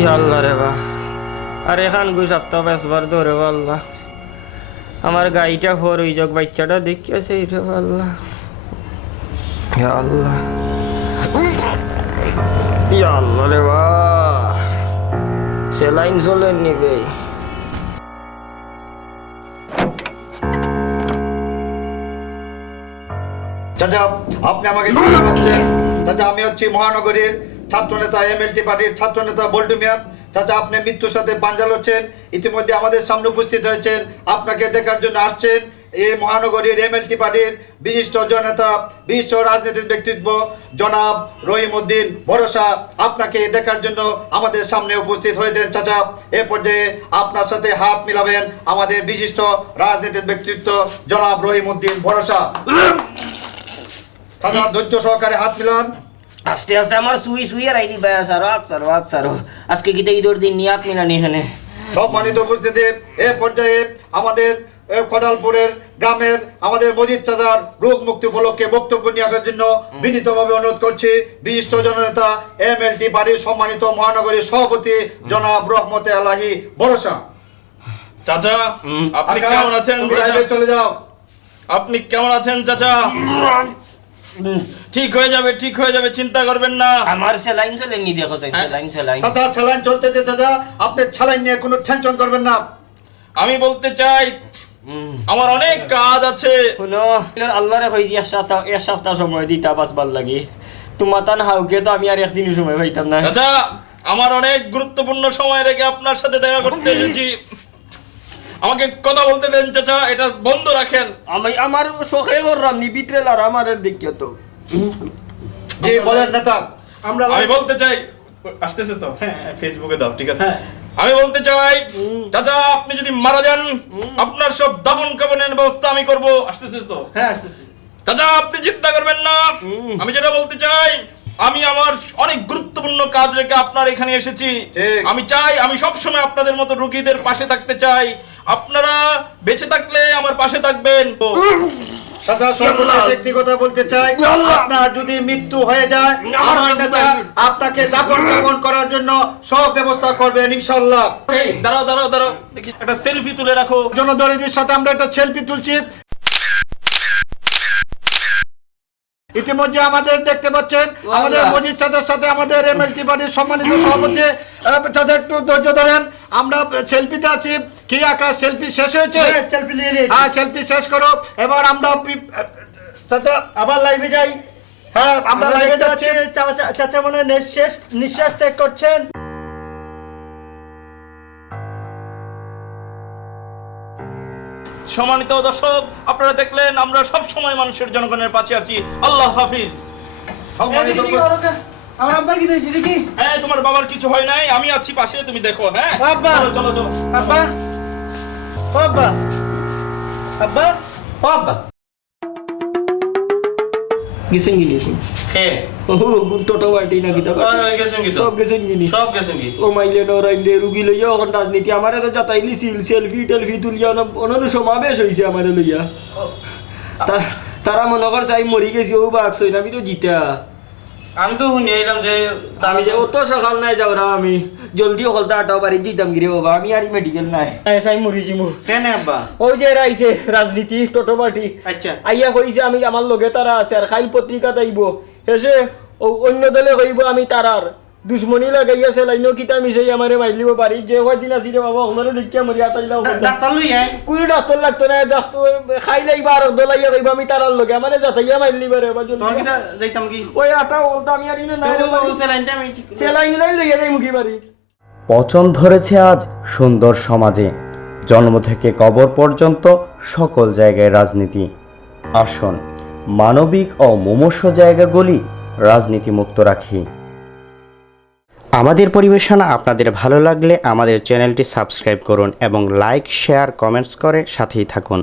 ইয়া আল্লাহ রে বা আর এখান গুই সপ্তাহ বেসবার ধরে আল্লাহ আমার গাড়িটা ফোর ওই যোগ বাচ্চাটা দেখিয়েছে রে আল্লাহ। আল্লাহ আল্লাহ রে বা সেলাইন চলে নিবে। চাচা, আপনি আমাকে চাচা, আমি হচ্ছি মহানগরীর ছাত্রনেতা এম এমএলটি পার্টির ছাত্রনেতা বল্টু মিয়া। চাচা, আপনি মৃত্যুর সাথে পাঞ্জাল হচ্ছেন। ইতিমধ্যে আমাদের সামনে উপস্থিত হয়েছেন। আপনাকে দেখার জন্য আসছেন এই মহানগরীর এম এমএলটি পার্টির বিশিষ্ট জননেতা, বিশিষ্ট রাজনীতির ব্যক্তিত্ব জনাব রহিম উদ্দিন ভরসা। আপনাকে দেখার জন্য আমাদের সামনে উপস্থিত হয়েছেন চাচা। এ পর্যায়ে আপনার সাথে হাত মিলাবেন আমাদের বিশিষ্ট রাজনীতির ব্যক্তিত্ব জনাব রহিম উদ্দিন ভরসা। চাচা, ধৈর্য সহকারে হাত মিলান। আস্তে আস্তে আমার সুই সুই আর আইদি বায়া সারো আত সারো আত সারো। আজকে কিতে ঈদর দিন নিয়াত মিলানি এখানে। সম্মানিত উপস্থিতি এ পর্যায়ে আমাদের এ, কটালপুরের গ্রামের আমাদের মজিদ চাচার রোগ মুক্তি উপলক্ষে বক্তব্য নিয়ে আসার জন্য বিনীতভাবে অনুরোধ করছি। বিশিষ্ট জননেতা এম এল টি বাড়ির সম্মানিত মহানগরীর সভাপতি জনাব রহমতে আলাহি ভরসা। চাচা আপনি কেমন আছেন? চলে যাও। আপনি কেমন আছেন চাচা? ঠিক হয়ে যাবে ঠিক হয়ে যাবে চিন্তা করবেন না। আমার সেলাইন চলে নি দেখো চাই সেলাইন সেলাইন চাচা ছেলাইন চলতেছে চাচা। আপনি ছেলাইন নিয়ে কোনো টেনশন করবেন না। আমি বলতে চাই আমার অনেক কাজ আছে। শুনো আল্লাহরে কইছি এক সপ্তাহ এক সপ্তাহ সময় দিতা বাঁচবার লাগি। তোমার তান হাউকে তো আমি আর একদিনই সময় পাইতাম না। চাচা আমার অনেক গুরুত্বপূর্ণ সময় রেখে আপনার সাথে দেখা করতে এসেছি। আমাকে কথা বলতে দেন চাচা এটা বন্ধ রাখেন। আমি আমার শখে করলাম নি বিতরে লার আমার দেখিও তো যে বলেন নেতা। আমরা আমি বলতে চাই আসতেছে তো? হ্যাঁ ফেসবুকে দাও ঠিক আছে? হ্যাঁ। আমি বলতে চাই চাচা আপনি যদি মারা যান আপনার সব দাফন কাফনের ব্যবস্থা আমি করব। আসতেছে তো? হ্যাঁ আসতেছি। চাচা আপনি চিন্তা করবেন না। আমি যেটা বলতে চাই আমি আমার অনেক গুরুত্বপূর্ণ কাজ রেখে আপনার এখানে এসেছি। আমি চাই আমি সব সময় আপনাদের মতো রুগীদের পাশে থাকতে চাই। আপনারা বেঁচে থাকলে আমার পাশে থাকবেন। চাচা সর্বশেষ একটি কথা বলতে চাই। আপনার যদি মৃত্যু হয়ে যায় আমার নেতা আপনাকে দাপন কাপন করার জন্য সব ব্যবস্থা করবেন ইনশাল্লাহ এই, দাঁড়াও দাঁড়াও দাঁড়াও। দেখি একটা সেলফি তুলে রাখো। জনদরিদের সাথে আমরা একটা সেলফি তুলছি। ইতিমধ্যে আমাদের দেখতে পাচ্ছেন আমাদের মজিদ চাচার সাথে আমাদের এমএলটি পার্টির সম্মানিত সভাপতি চাচা একটু ধৈর্য ধরেন। আমরা সেলফিতে আছি। কি আকাশ সেলফি শেষ হয়েছে? সেলফি নিয়ে হ্যাঁ সেলফি শেষ করো। এবার আমরা চাচা আবার লাইভে যাই। হ্যাঁ আমরা লাইভে যাচ্ছি। চাচা- মনে হয় নিঃশ্বাস নিঃশ্বাস ত্যাগ করছেন। সম্মানিত দর্শক আপনারা দেখলেন আমরা সব সময় মানুষের জনগণের পাশে আছি। আল্লাহ হাফিজ। হ্যাঁ তোমার বাবার কিছু হয় নাই আমি আছি পাশে তুমি দেখো হ্যাঁ? বাবা। চলো চলো আব্বা। আব্বা। ও আব্বা। আব্বা ও আব্বা গেছেন গিনি কে ও টোটো বাটি না কিতা গেছেন কি তো? সব গেছেন গিনি। সব গেছেন কি ও মাইলে নরাইলে রুগী লইয়া এখন রাজনীতি আমার তো যাতাইলি সিল সেলফি টেলফি তুলিয়া অনন্য সমাবেশ হয়েছে আমার লইয়া। তা- তারা মনে করছে আমি মরি গেছি ও বাকছ আমি তো জিতা। আমি তো শুনি এলাম যে আমি যে অত সকাল নাই যাব না আমি জলদি হলতা আটাও বাড়ি দিতাম গিরে বাবা। আমি আর মেডিকেল নাই। এসাই মরিছি মু কেন আব্বা? ওই যে রাইছে রাজনীতি টোটো পার্টি। আচ্ছা। আইয়া কইছে আমি আমার লগে তারা আছে আর খাইল পত্রিকা তাইব হেসে অন্য দলে কইব আমি তারার। দুশ্মনী লাগাইয়া সেলাইনো কিতা মিশাই আমারে মাইলিব পারি যে কয়দিন আছি রে বাবা ওখানে দেখিয়া মরি আটাইলাও ডাক্তার লই আই কুড়ি ডাক্তার লাগতো না ডাক্তার খাই লাইবা আর দলাইয়া কইব আমি তারার লগে মানে যাতাইয়া মাইলি পারে বা তোর কিটা যাইতাম কি? ওই আটা ওলতা আমি আর ইনে নাই রে বাড়ি। স্যালাইনটা আমি ঠিক সেলাইন নাই লইয়া যাই মুখি বাড়ি পচন ধরেছে আজ সুন্দর সমাজে। জন্ম থেকে কবর পর্যন্ত সকল জায়গায় রাজনীতি। আসুন মানবিক ও মুমূর্ষ জায়গাগুলি রাজনীতি মুক্ত রাখি। আমাদের পরিবেশনা আপনাদের ভালো লাগলে আমাদের চ্যানেলটি সাবস্ক্রাইব করুন এবং লাইক, শেয়ার, কমেন্টস করে সাথেই থাকুন।